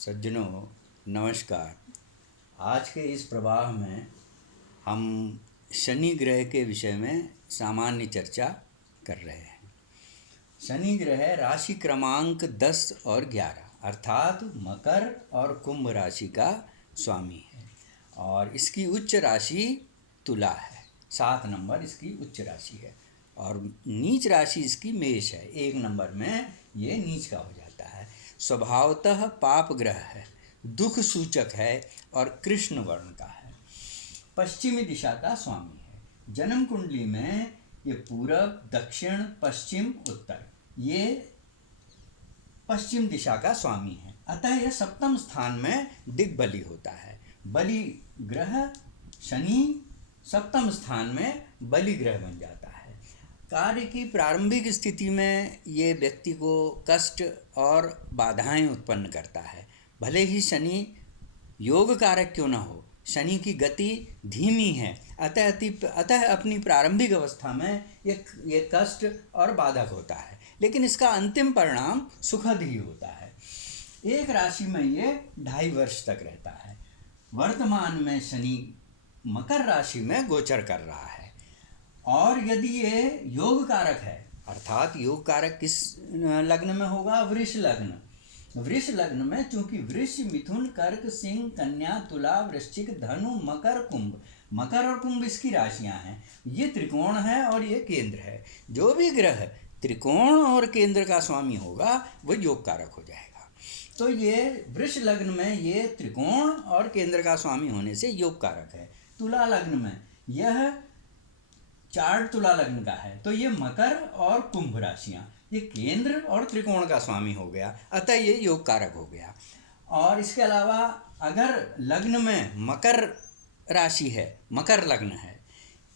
सज्जनों नमस्कार। आज के इस प्रवाह में हम शनि ग्रह के विषय में सामान्य चर्चा कर रहे हैं। शनि ग्रह राशि क्रमांक 10 और 11 अर्थात मकर और कुंभ राशि का स्वामी है और इसकी उच्च राशि तुला है। 7 नंबर इसकी उच्च राशि है और नीच राशि इसकी मेष है। 1 नंबर में ये नीच का हो जाता है। स्वभावतः पाप ग्रह है, दुख सूचक है और कृष्ण वर्ण का है। पश्चिमी दिशा का स्वामी है। जन्म कुंडली में ये पूरब, दक्षिण, पश्चिम, उत्तर ये पश्चिम दिशा का स्वामी है। अतः यह सप्तम स्थान में दिग्बली होता है। बलि ग्रह शनि सप्तम स्थान में बलि ग्रह बन जाता है। कार्य की प्रारंभिक स्थिति में ये व्यक्ति को कष्ट और बाधाएं उत्पन्न करता है। भले ही शनि योग कारक क्यों न हो, शनि की गति धीमी है, अतः अपनी प्रारंभिक अवस्था में ये कष्ट और बाधक होता है, लेकिन इसका अंतिम परिणाम सुखद ही होता है। एक राशि में ये 2.5 वर्ष तक रहता है। वर्तमान में शनि मकर राशि में गोचर कर रहा है और यदि ये योग कारक है, अर्थात योग कारक किस लग्न में होगा? वृष लग्न। वृष लग्न में चूंकि वृष, मिथुन, कर्क, सिंह, कन्या, तुला, वृश्चिक, धनु, मकर, कुंभ, मकर और कुंभ इसकी राशियां हैं। ये त्रिकोण है और ये केंद्र है। जो भी ग्रह त्रिकोण और केंद्र का स्वामी होगा वह योग कारक हो जाएगा। तो ये वृष लग्न में ये त्रिकोण और केंद्र का स्वामी होने से योग कारक है। तुला लग्न में यह चार्ट तुला लग्न का है, तो ये मकर और कुंभ राशियां ये केंद्र और त्रिकोण का स्वामी हो गया, अतः ये योग कारक हो गया। और इसके अलावा अगर लग्न में मकर राशि है, मकर लग्न है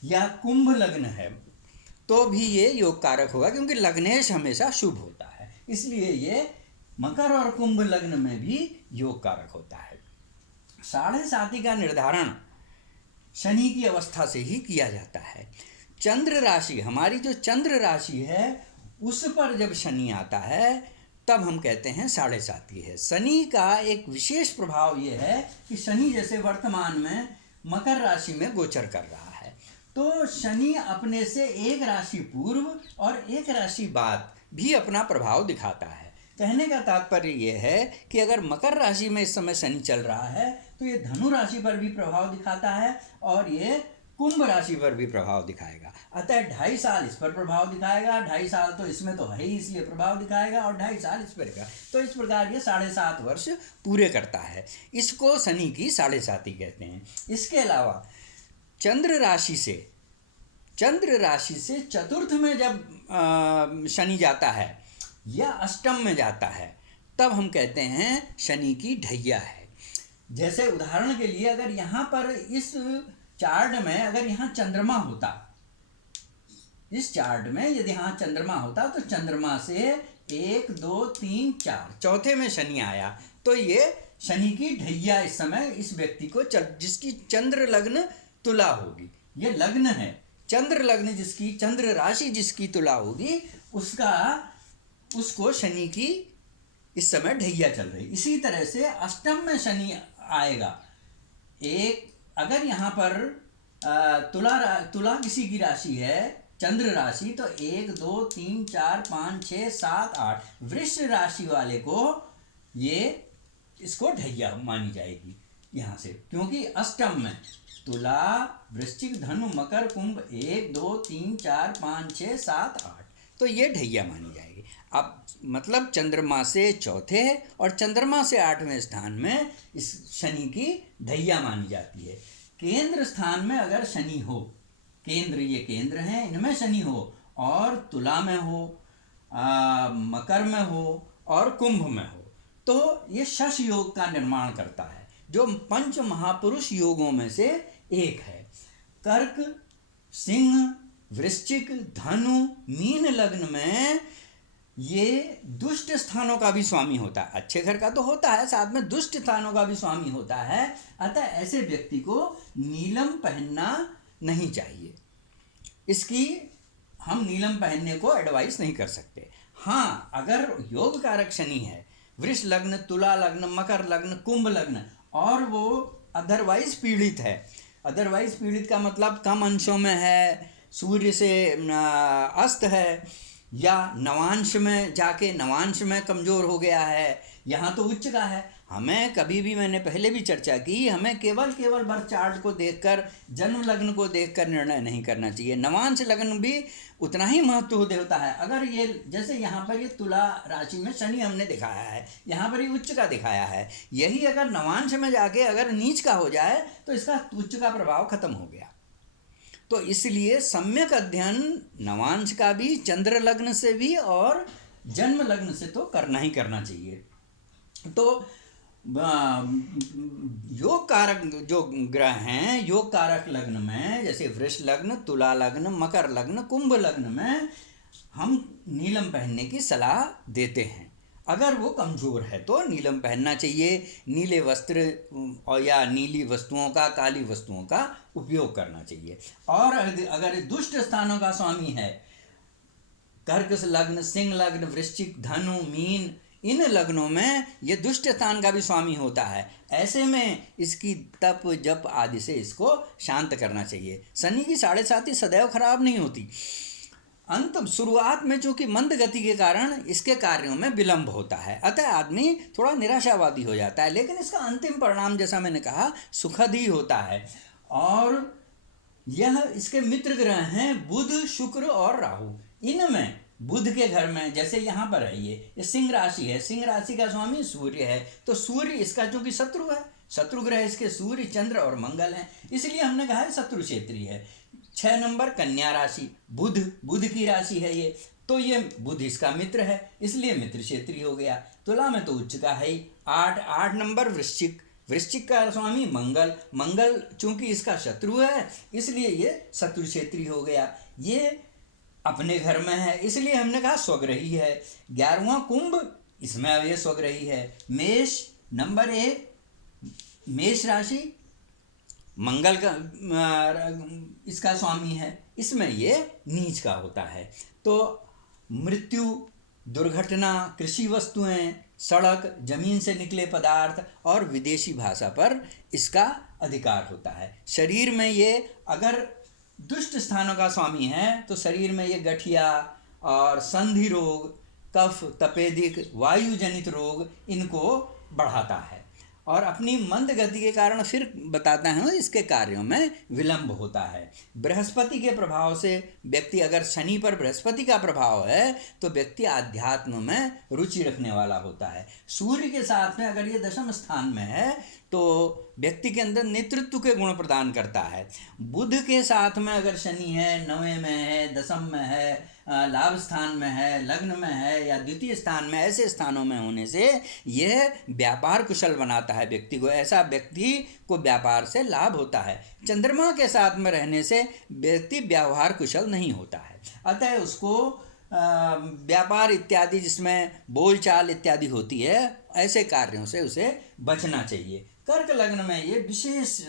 या कुंभ लग्न है तो भी ये योग कारक होगा, क्योंकि लग्नेश हमेशा शुभ होता है, इसलिए ये मकर और कुंभ लग्न में भी योग कारक होता है। 7.5 का निर्धारण शनि की अवस्था से ही किया जाता है। चंद्र राशि, हमारी जो चंद्र राशि है उस पर जब शनि आता है तब हम कहते हैं 7.5 है। शनि का एक विशेष प्रभाव ये है कि शनि जैसे वर्तमान में मकर राशि में गोचर कर रहा है, तो शनि अपने से एक राशि पूर्व और एक राशि बाद भी अपना प्रभाव दिखाता है। कहने का तात्पर्य ये है कि अगर मकर राशि में इस समय शनि चल रहा है तो ये धनु राशि पर भी प्रभाव दिखाता है और ये कुंभ राशि पर भी प्रभाव दिखाएगा। अतः 2.5 साल इस पर प्रभाव दिखाएगा, 2.5 साल तो इसमें तो है ही इसलिए प्रभाव दिखाएगा और 2.5 साल इस पर रहेगा। तो इस प्रकार ये 7.5 वर्ष पूरे करता है। इसको शनि की 7.5 कहते हैं। इसके अलावा चंद्र राशि से चतुर्थ में जब शनि जाता है या अष्टम में जाता है तब हम कहते हैं शनि की ढैया है। जैसे उदाहरण के लिए अगर यहाँ पर इस चार्ट में अगर यहाँ चंद्रमा होता, इस चार्ट में यदि यहाँ चंद्रमा होता तो चंद्रमा से 1 2 3 4 चौथे में शनि आया तो ये शनि की ढैया इस समय इस व्यक्ति को जिसकी चंद्र लग्न तुला होगी, ये लग्न है चंद्र लग्न, जिसकी चंद्र राशि जिसकी तुला होगी उसको शनि की इस समय ढैया चल रही। इसी तरह से अष्टम में शनि आएगा। अगर यहाँ पर तुला किसी की राशि है, चंद्र राशि, तो 1 2 3 4 5 6 7 8 वृष राशि वाले को ये इसको ढैया मानी जाएगी यहाँ से, क्योंकि अष्टम में तुला, वृश्चिक, धनु, मकर, कुंभ 1 2 3 4 5 6 7 8 तो ये ढैया मानी जाएगी। अब मतलब चंद्रमा से चौथे और चंद्रमा से 8वें स्थान में इस शनि की ढैया मानी जाती है। केंद्र स्थान में अगर शनि हो, केंद्र ये केंद्र हैं, इनमें शनि हो और तुला में हो, मकर में हो और कुंभ में हो तो ये शश योग का निर्माण करता है, जो 5 महापुरुष योगों में से एक है। कर्क, सिंह, वृश्चिक, धनु, मीन लग्न में ये दुष्ट स्थानों का भी स्वामी होता है। अच्छे घर का तो होता है, साथ में दुष्ट स्थानों का भी स्वामी होता है। अतः ऐसे व्यक्ति को नीलम पहनना नहीं चाहिए। इसकी हम नीलम पहनने को एडवाइस नहीं कर सकते। हाँ, अगर योग कारक शनि है वृष लग्न, तुला लग्न, मकर लग्न, कुंभ लग्न, और वो अदरवाइज पीड़ित है। अदरवाइज पीड़ित का मतलब कम अंशों में है, सूर्य से अस्त है, या नवांश में जाके नवांश में कमज़ोर हो गया है, यहाँ तो उच्च का है। हमें कभी भी, मैंने पहले भी चर्चा की, हमें केवल बर्थ चार्ट को देखकर, जन्म लग्न को देखकर निर्णय नहीं करना चाहिए। नवांश लग्न भी उतना ही महत्व देता है। अगर ये, जैसे यहाँ पर ये तुला राशि में शनि हमने दिखाया है, यहाँ पर ये उच्च का दिखाया है, यही अगर नवांश में जाके अगर नीच का हो जाए तो इसका उच्च का प्रभाव खत्म हो गया। तो इसलिए सम्यक अध्ययन नवांश का भी, चंद्र लग्न से भी और जन्म लग्न से तो करना ही करना चाहिए। तो योग कारक जो ग्रह हैं, योग कारक लग्न में, जैसे वृष लग्न, तुला लग्न, मकर लग्न, कुंभ लग्न में हम नीलम पहनने की सलाह देते हैं। अगर वो कमज़ोर है तो नीलम पहनना चाहिए, नीले वस्त्र और या नीली वस्तुओं का, काली वस्तुओं का उपयोग करना चाहिए। और अगर दुष्ट स्थानों का स्वामी है, कर्क लग्न, सिंह लग्न, वृश्चिक, धनु, मीन, इन लग्नों में ये दुष्ट स्थान का भी स्वामी होता है। ऐसे में इसकी तप जप आदि से इसको शांत करना चाहिए। शनि की 7.5 सदैव खराब नहीं होती। अंत शुरुआत में चूँकि मंद गति के कारण इसके कार्यों में विलंब होता है, अतः आदमी थोड़ा निराशावादी हो जाता है, लेकिन इसका अंतिम परिणाम, जैसा मैंने कहा, सुखद ही होता है। और यह इसके मित्र ग्रह हैं बुध, शुक्र और राहु। इनमें बुध के घर में, जैसे यहाँ पर है, ये सिंह राशि है, सिंह राशि का स्वामी सूर्य है, तो सूर्य इसका चूँकि शत्रु है, शत्रु ग्रह इसके सूर्य, चंद्र और मंगल हैं, इसलिए हमने कहा है शत्रु क्षेत्री है। 6 नंबर कन्या राशि, बुध की राशि है ये, तो ये बुध इसका मित्र है, इसलिए मित्र क्षेत्री हो गया। तुला में तो उच्च का है ही। 8 नंबर वृश्चिक का स्वामी मंगल चूंकि इसका शत्रु है, इसलिए ये शत्रु क्षेत्री हो गया। ये अपने घर में है, इसलिए हमने कहा स्वग्रही है। 11वां कुंभ, इसमें अब ये स्वग्रही है। मेष नंबर 1, मेष राशि, मंगल का इसका स्वामी है, इसमें ये नीच का होता है। तो मृत्यु, दुर्घटना, कृषि वस्तुएं, सड़क, जमीन से निकले पदार्थ और विदेशी भाषा पर इसका अधिकार होता है। शरीर में ये अगर दुष्ट स्थानों का स्वामी है तो शरीर में ये गठिया और संधि रोग, कफ, तपेदिक, वायु जनित रोग, इनको बढ़ाता है। और अपनी मंद गति के कारण फिर बताता है इसके कार्यों में विलंब होता है। बृहस्पति के प्रभाव से व्यक्ति, अगर शनि पर बृहस्पति का प्रभाव है तो व्यक्ति आध्यात्म में रुचि रखने वाला होता है। सूर्य के साथ में अगर ये दशम स्थान में है तो व्यक्ति के अंदर नेतृत्व के गुण प्रदान करता है। बुध के साथ में अगर शनि है, 9वें में है, दशम में है, लाभ स्थान में है, लग्न में है या द्वितीय स्थान में, ऐसे स्थानों में होने से यह व्यापार कुशल बनाता है व्यक्ति को। ऐसा व्यक्ति को व्यापार से लाभ होता है। चंद्रमा के साथ में रहने से व्यक्ति व्यवहार कुशल नहीं होता है, अतः उसको व्यापार इत्यादि जिसमें बोलचाल इत्यादि होती है, ऐसे कार्यों से उसे बचना चाहिए। कर्क लग्न में ये विशेष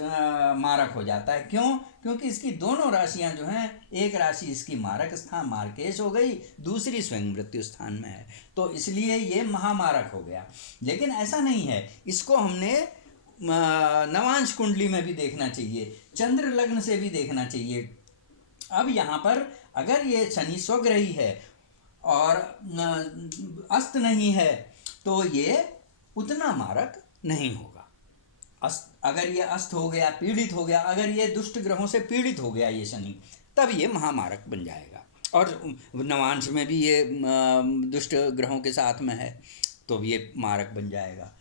मारक हो जाता है। क्यों? क्योंकि इसकी दोनों राशियां जो हैं, एक राशि इसकी मारक स्थान मार्केश हो गई, दूसरी स्वयं मृत्यु स्थान में है, तो इसलिए ये महामारक हो गया। लेकिन ऐसा नहीं है, इसको हमने नवांश कुंडली में भी देखना चाहिए, चंद्र लग्न से भी देखना चाहिए। अब यहाँ पर अगर ये शनि स्वग्रही है और अस्त नहीं है तो ये उतना मारक नहीं होगा। अगर ये अस्त हो गया, पीड़ित हो गया, अगर ये दुष्ट ग्रहों से पीड़ित हो गया ये शनि, तब ये महामारक बन जाएगा। और नवांश में भी ये दुष्ट ग्रहों के साथ में है तो ये मारक बन जाएगा।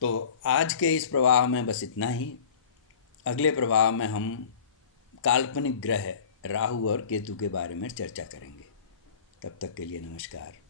तो आज के इस प्रवाह में बस इतना ही। अगले प्रवाह में हम काल्पनिक ग्रह राहु और केतु के बारे में चर्चा करेंगे। तब तक के लिए नमस्कार।